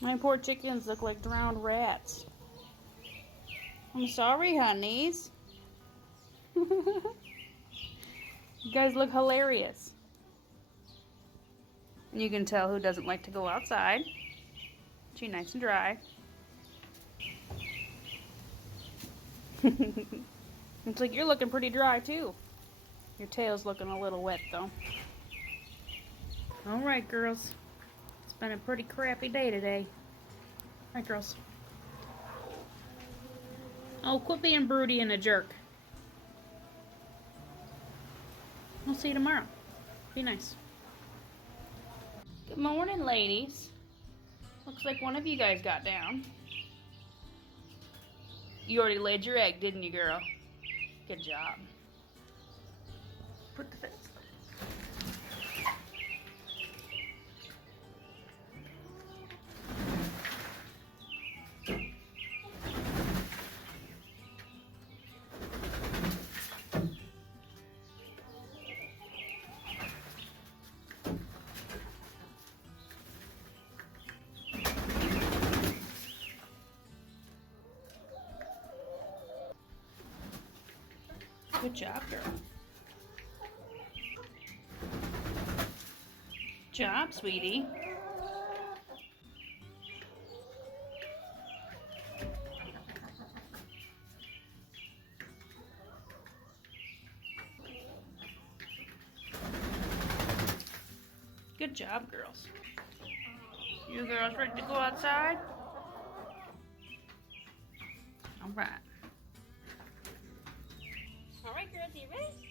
My poor chickens look like drowned rats. I'm sorry, honeys. You guys look hilarious. And you can tell who doesn't like to go outside. She's nice and dry. It's like you're looking pretty dry too. Your tail's looking a little wet though. Alright, girls. It's been a pretty crappy day today. Alright, girls. Oh, quit being broody and a jerk. We'll see you tomorrow. Be nice. Good morning, ladies. Looks like one of you guys got down. You already laid your egg, didn't you, girl? Good job. Put the fence. Good job, girl. Good job, sweetie. Good job, girls. You girls ready to go outside? All right. All right, girls, you ready?